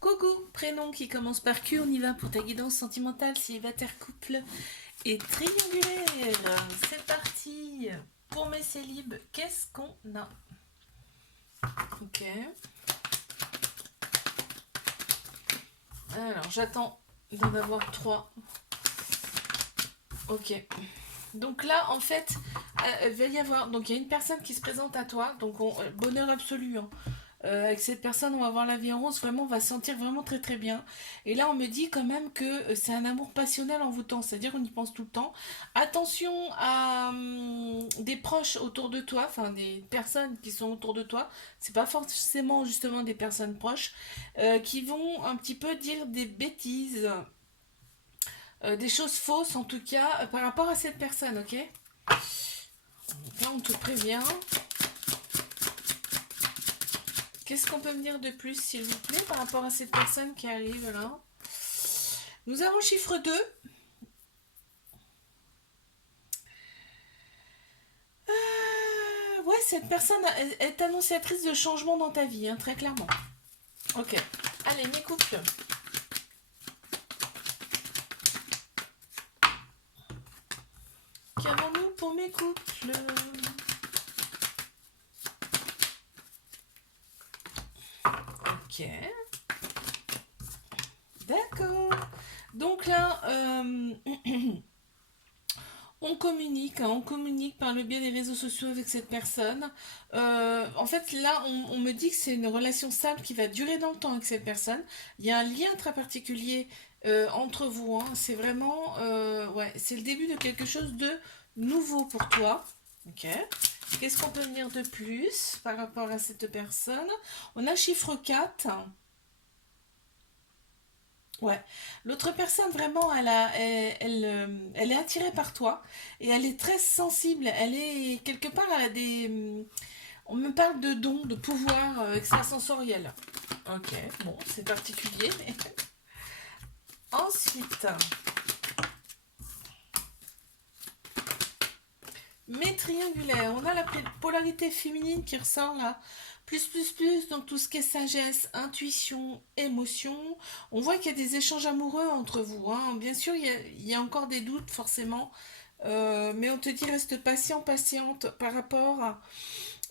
Coucou, prénom qui commence par Q, on y va pour ta guidance sentimentale, célibataire, couple et triangulaire. C'est parti. Pour mes célibes, qu'est-ce qu'on a? Ok. Alors, j'attends d'en avoir 3. Ok. Donc là, en fait, il va y avoir... Donc, il y a une personne qui se présente à toi. Donc, bonheur absolu, hein. Avec cette personne, on va voir la vie en rose, vraiment, on va se sentir vraiment très très bien. Et là, on me dit quand même que c'est un amour passionnel envoûtant, c'est-à-dire on y pense tout le temps. Attention à des proches autour de toi, enfin des personnes qui sont autour de toi, c'est pas forcément justement des personnes proches, qui vont un petit peu dire des bêtises, des choses fausses en tout cas, par rapport à cette personne, ok? Là, on te prévient. Qu'est-ce qu'on peut me dire de plus, s'il vous plaît, par rapport à cette personne qui arrive là? Nous avons le chiffre 2. Ouais, cette personne est annonciatrice de changement dans ta vie, hein, très clairement. Ok. Allez, mes couples. Qu'avons-nous pour mes couples? Ok. D'accord. Donc là, on communique par le biais des réseaux sociaux avec cette personne. En fait, là, on me dit que c'est une relation stable qui va durer dans le temps avec cette personne. Il y a un lien très particulier entre vous, hein. C'est vraiment, ouais, c'est le début de quelque chose de nouveau pour toi. Ok. Qu'est-ce qu'on peut me dire de plus par rapport à cette personne? On a chiffre 4. Ouais. L'autre personne, vraiment, elle est attirée par toi et elle est très sensible. Elle est, quelque part, elle a des... On me parle de dons, de pouvoirs extrasensoriels. Ok, bon, c'est particulier. Mais... Ensuite, mes triangulaires. On a la polarité féminine qui ressort là. Plus, donc tout ce qui est sagesse, intuition, émotion. On voit qu'il y a des échanges amoureux entre vous, hein. Bien sûr, il y a encore des doutes, forcément. Mais on te dit reste patient, patiente par rapport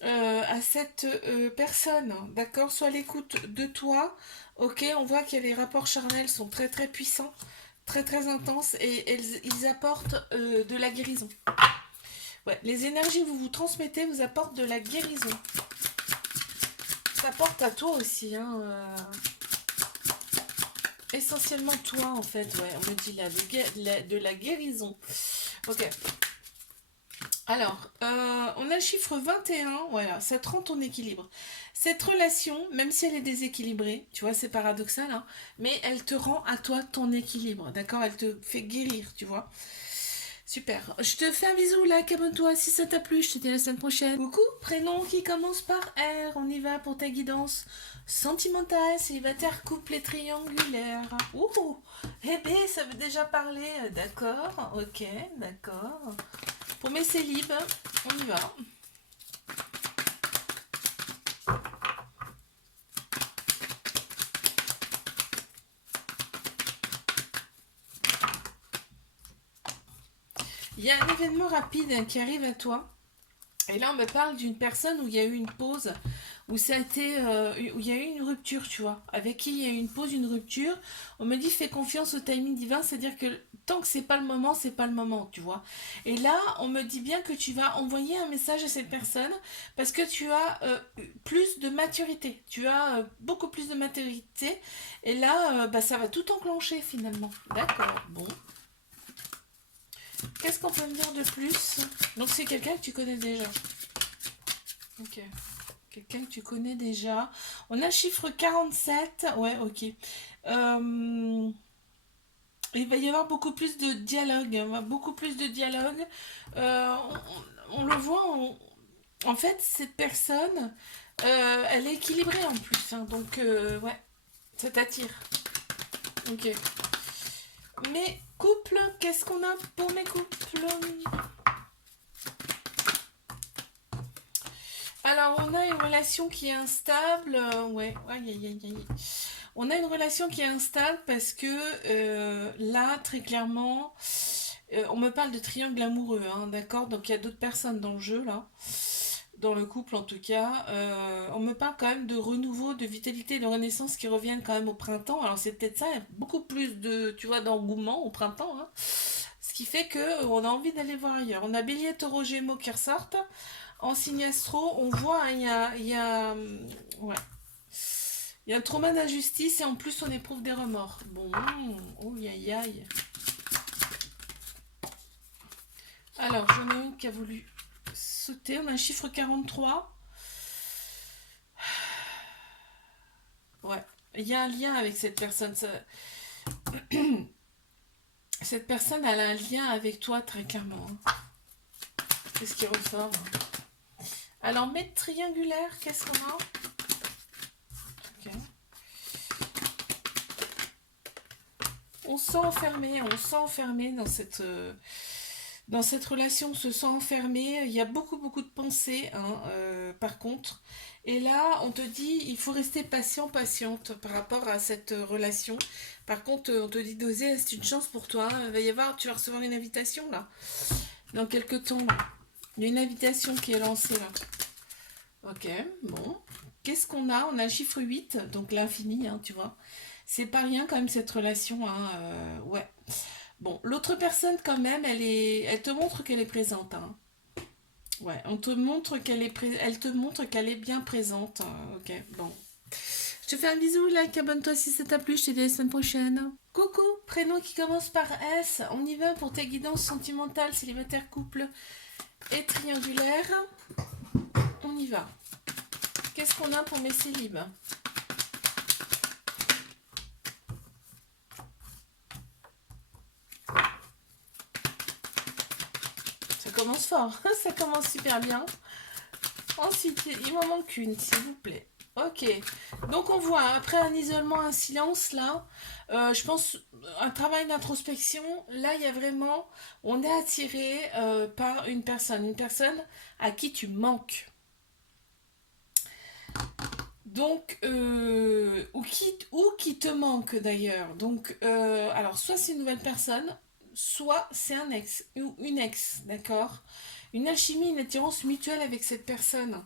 à cette personne. D'accord? Sois à l'écoute de toi. Ok, on voit que les rapports charnels sont très très puissants, très très intenses et ils apportent de la guérison. Ouais, les énergies que vous vous transmettez vous apportent de la guérison. Ça porte à toi aussi, hein. Essentiellement toi, en fait, ouais. On me dit là, de la guérison. Ok. Alors, on a le chiffre 21, voilà, ça te rend ton équilibre. Cette relation, même si elle est déséquilibrée, tu vois, c'est paradoxal, hein, mais elle te rend à toi ton équilibre, d'accord? Elle te fait guérir, tu vois. Super. Je te fais un bisou, like, abonne-toi si ça t'a plu. Je te dis à la semaine prochaine. Coucou, prénom qui commence par R. On y va pour ta guidance sentimentale, célibataire, couple et triangulaire. Ouh, eh ben, ça veut déjà parler. D'accord, ok, d'accord. Pour mes célibes, on y va. Il y a un événement rapide qui arrive à toi. Et là, on me parle d'une personne où il y a eu une pause, où ça a été, où il y a eu une rupture, tu vois. Avec qui il y a eu une pause, une rupture. On me dit fais confiance au timing divin, c'est-à-dire que tant que c'est pas le moment, c'est pas le moment, tu vois. Et là, on me dit bien que tu vas envoyer un message à cette personne parce que tu as plus de maturité. Tu as beaucoup plus de maturité. Et là, bah, ça va tout enclencher finalement. D'accord, bon. Qu'est-ce qu'on peut me dire de plus? Donc c'est quelqu'un que tu connais déjà. Ok. Quelqu'un que tu connais déjà. On a le chiffre 47. Ouais, ok. Il va y avoir beaucoup plus de dialogue. Beaucoup plus de dialogue. On le voit. En fait, cette personne, elle est équilibrée en plus, hein. Donc, ouais, ça t'attire. Ok. Mes couples, qu'est-ce qu'on a pour mes couples? Alors, on a une relation qui est instable. Ouais, aïe, aïe, aïe, aïe. On a une relation qui est instable parce que là, très clairement, on me parle de triangle amoureux, hein, d'accord? Donc il y a d'autres personnes dans le jeu, là, dans le couple en tout cas. On me parle quand même de renouveau, de vitalité, de renaissance qui reviennent quand même au printemps. Alors c'est peut-être ça, il y a beaucoup plus de, tu vois, d'engouement au printemps, hein. Ce qui fait que on a envie d'aller voir ailleurs. On a Bélier, Taureau, Gémeaux qui ressortent. En signe astro, on voit, hein, ouais, il y a un trauma d'injustice et en plus on éprouve des remords. Bon, oh aïe aïe. Alors, j'en ai une qui a voulu sauter. On a un chiffre 43. Ouais, il y a un lien avec cette personne. Cette personne, elle a un lien avec toi très clairement, hein. C'est ce qui ressort. Alors, maître triangulaire, qu'est-ce qu'on a? Ok. On se sent enfermé dans cette relation, on se sent enfermé. Il y a beaucoup, beaucoup de pensées, hein, par contre. Et là, on te dit, il faut rester patient, patiente par rapport à cette relation. Par contre, on te dit d'oser, c'est une chance pour toi, hein. Il va y avoir, tu vas recevoir une invitation là, dans quelques temps. Là. Il y a une invitation qui est lancée là. Ok, bon. Qu'est-ce qu'on a? On a le chiffre 8, donc l'infini, hein, tu vois. C'est pas rien quand même cette relation, hein, ouais. Bon, l'autre personne quand même, elle te montre qu'elle est présente, hein. Ouais, on te montre elle te montre qu'elle est bien présente, hein. Ok, bon. Je te fais un bisou, like, abonne-toi si ça t'a plu, je te dis à la semaine prochaine. Coucou, prénom qui commence par S, on y va pour tes guidances sentimentales, célibataire, couple et triangulaire. On y va. Qu'est-ce qu'on a pour mes célibes? Ça commence fort, ça commence super bien. Ensuite, il m'en manque une, s'il vous plaît. Ok, donc on voit, après un isolement, un silence, là, je pense, un travail d'introspection, là, il y a vraiment, on est attiré par une personne à qui tu manques. Donc, ou qui te manque d'ailleurs. Donc, alors, soit c'est une nouvelle personne, soit c'est un ex ou une ex, d'accord? Une alchimie, une attirance mutuelle avec cette personne.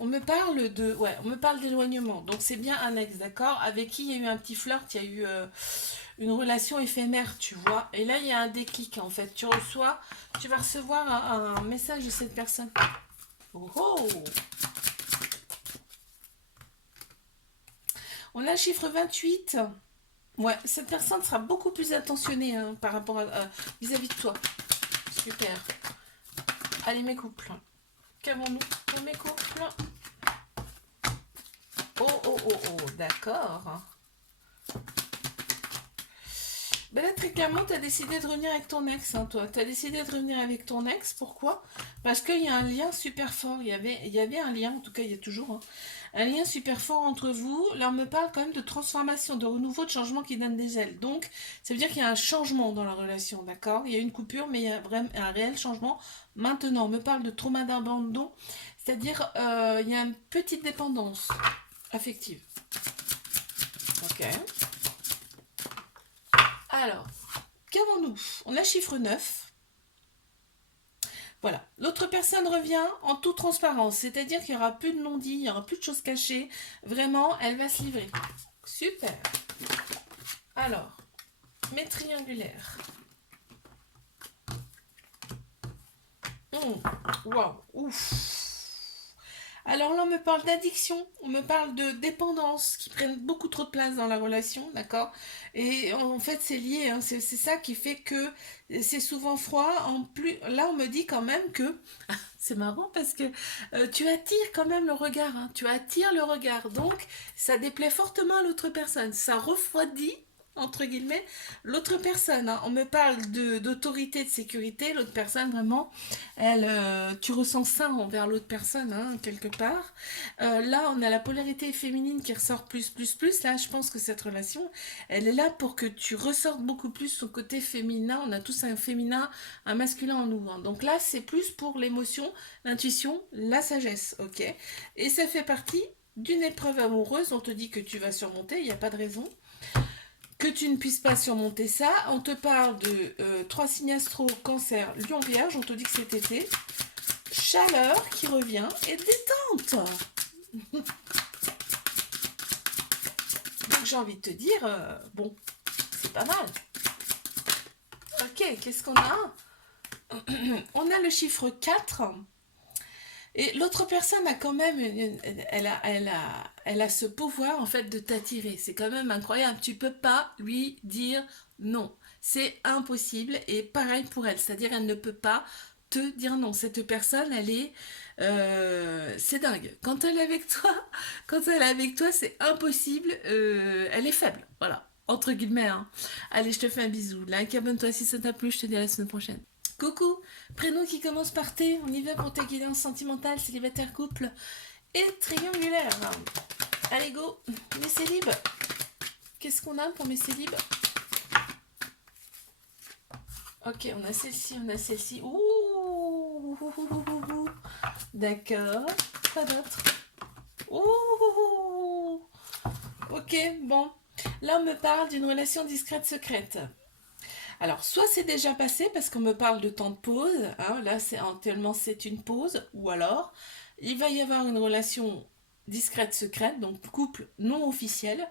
On me parle d'éloignement. Donc c'est bien un ex, d'accord? Avec qui il y a eu un petit flirt, il y a eu une relation éphémère, tu vois. Et là, il y a un déclic, en fait. Tu vas recevoir un message de cette personne. Oh, oh. On a le chiffre 28. Ouais, cette personne sera beaucoup plus attentionnée, hein, par rapport à vis-à-vis de toi. Super. Allez, mes couples. Qu'avons-nous pour mes couples? Oh, oh, oh, oh, d'accord. Ben là, très clairement, tu as décidé de revenir avec ton ex, hein, toi. Tu as décidé de revenir avec ton ex. Pourquoi? Parce qu'il y a un lien super fort. Il y avait un lien, en tout cas, il y a toujours, hein, un lien super fort entre vous. Là, on me parle quand même de transformation, de renouveau, de changement qui donne des ailes. Donc, ça veut dire qu'il y a un changement dans la relation, d'accord? Il y a une coupure, mais il y a vraiment un réel changement. Maintenant, on me parle de trauma d'abandon, c'est-à-dire il y a une petite dépendance affective. Ok. Alors, qu'avons-nous? On a chiffre 9. Voilà. L'autre personne revient en toute transparence, c'est-à-dire qu'il n'y aura plus de non-dit, il n'y aura plus de choses cachées. Vraiment, elle va se livrer. Super. Alors, mes triangulaires. Waouh. Ouf. Alors là, on me parle d'addiction, on me parle de dépendance qui prennent beaucoup trop de place dans la relation, d'accord? Et en fait, c'est lié, hein, c'est ça qui fait que c'est souvent froid. En plus, là, on me dit quand même que c'est marrant parce que tu attires quand même le regard, hein, tu attires le regard, donc ça déplaît fortement à l'autre personne, ça refroidit entre guillemets l'autre personne, hein. On me parle d'autorité, de sécurité, l'autre personne vraiment tu ressens ça envers l'autre personne, hein, quelque part. Là on a la polarité féminine qui ressort plus, là je pense que cette relation elle est là pour que tu ressortes beaucoup plus son côté féminin. On a tous un féminin, un masculin en nous, hein. Donc là c'est plus pour l'émotion, l'intuition, la sagesse, ok? Et ça fait partie d'une épreuve amoureuse. On te dit que tu vas surmonter, il n'y a pas de raison que tu ne puisses pas surmonter ça. On te parle de 3 signes astro, cancer, lion, vierge. On te dit que c'est été. Chaleur qui revient et détente. Donc j'ai envie de te dire, bon, c'est pas mal. Ok, qu'est-ce qu'on a? On a le chiffre 4. Et l'autre personne a quand même, elle a ce pouvoir en fait de t'attirer. C'est quand même incroyable. Tu peux pas lui dire non. C'est impossible. Et pareil pour elle. C'est-à-dire elle ne peut pas te dire non. Cette personne, elle est, c'est dingue. Quand elle est avec toi, c'est impossible. Elle est faible. Voilà. Entre guillemets. Hein. Allez, je te fais un bisou. Like, abonne-toi si ça t'a plu. Je te dis à la semaine prochaine. Coucou, prénom qui commence par T, on y va pour ta guidance sentimentale, célibataire, couple et triangulaire. Allez go, mes célibes. Qu'est-ce qu'on a pour mes célibes? Ok, on a celle-ci. Ouh, d'accord, pas d'autre. Ouh, ok, bon. Là, on me parle d'une relation discrète secrète. Alors, soit c'est déjà passé parce qu'on me parle de temps de pause, hein, là c'est actuellement c'est une pause, ou alors il va y avoir une relation discrète secrète, donc couple non officiel,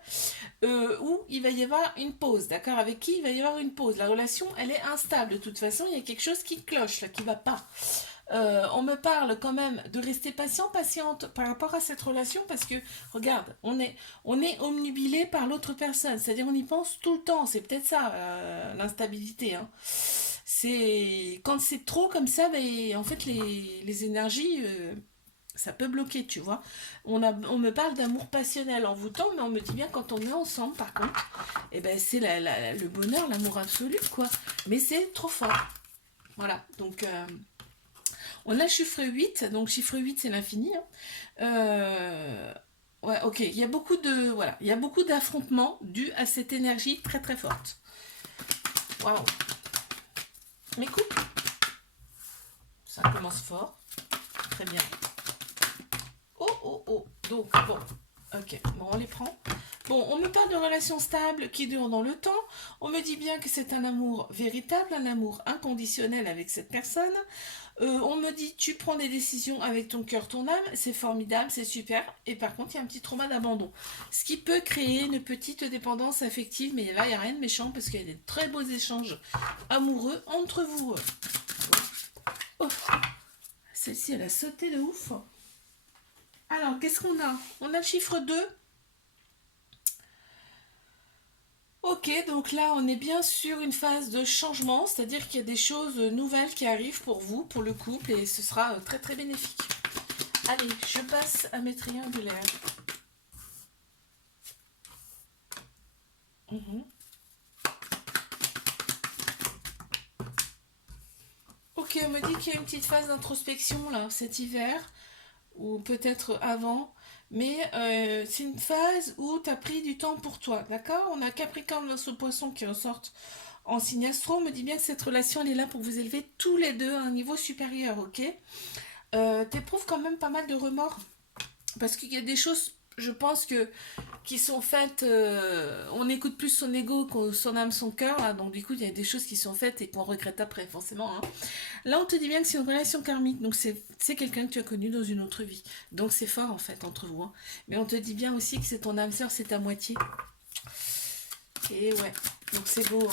où il va y avoir une pause, d'accord? Avec qui il va y avoir une pause? La relation elle est instable, de toute façon il y a quelque chose qui cloche là, qui va pas. On me parle quand même de rester patiente par rapport à cette relation parce que, regarde, on est omnubilé par l'autre personne, c'est-à-dire on y pense tout le temps, c'est peut-être ça, l'instabilité. Hein. C'est quand c'est trop comme ça, ben, en fait les énergies, ça peut bloquer, tu vois. On me parle d'amour passionnel envoûtant, mais on me dit bien quand on est ensemble, par contre, eh ben, c'est le bonheur, l'amour absolu, quoi. Mais c'est trop fort. Voilà, donc... on a le chiffre 8, donc chiffre 8 c'est l'infini. Hein. Ouais, ok, il y a beaucoup de voilà, il y a beaucoup d'affrontements dus à cette énergie très très forte. Waouh. Mes couples, ça commence fort, très bien. Oh. Donc bon, ok, bon on les prend. Bon, on me parle de relations stables qui durent dans le temps. On me dit bien que c'est un amour véritable, un amour inconditionnel avec cette personne. On me dit tu prends des décisions avec ton cœur, ton âme, c'est formidable, c'est super. Et par contre, il y a un petit trauma d'abandon. Ce qui peut créer une petite dépendance affective, mais là, il n'y a rien de méchant parce qu'il y a des très beaux échanges amoureux entre vous. Oh, celle-ci, elle a sauté de ouf. Alors, qu'est-ce qu'on a? On a le chiffre 2. Ok, donc là on est bien sur une phase de changement, c'est-à-dire qu'il y a des choses nouvelles qui arrivent pour vous, pour le couple, et ce sera très très bénéfique. Allez, je passe à mes triangulaires. Ok, on me dit qu'il y a une petite phase d'introspection là, cet hiver, ou peut-être avant, mais c'est une phase où tu as pris du temps pour toi, d'accord? On a Capricorne dans ce poisson qui ressortent en signe astro, on me dit bien que cette relation elle est là pour vous élever tous les deux à un niveau supérieur, ok? T'éprouves quand même pas mal de remords parce qu'il y a des choses, je pense que qui sont faites, on écoute plus son ego que son âme, son cœur, là, donc du coup il y a des choses qui sont faites et qu'on regrette après, forcément. Hein. Là on te dit bien que c'est une relation karmique, donc c'est quelqu'un que tu as connu dans une autre vie, donc c'est fort en fait entre vous. Hein. Mais on te dit bien aussi que c'est ton âme sœur, c'est ta moitié. Et ouais, donc c'est beau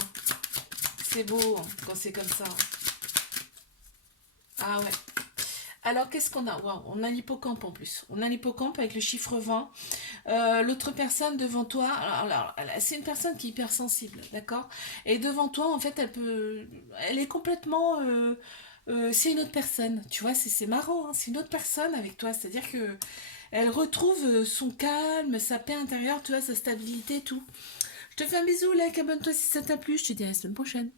hein, quand c'est comme ça. Ah ouais. Alors, qu'est-ce qu'on a? Waouh, on a l'hippocampe en plus. On a l'hippocampe avec le chiffre 20. L'autre personne devant toi, c'est une personne qui est hypersensible, d'accord? Et devant toi, en fait, elle est complètement, c'est une autre personne. Tu vois, c'est marrant, hein, c'est une autre personne avec toi. C'est-à-dire que elle retrouve son calme, sa paix intérieure, tu vois, sa stabilité, tout. Je te fais un bisou, like, abonne-toi si ça t'a plu. Je te dis à la semaine prochaine.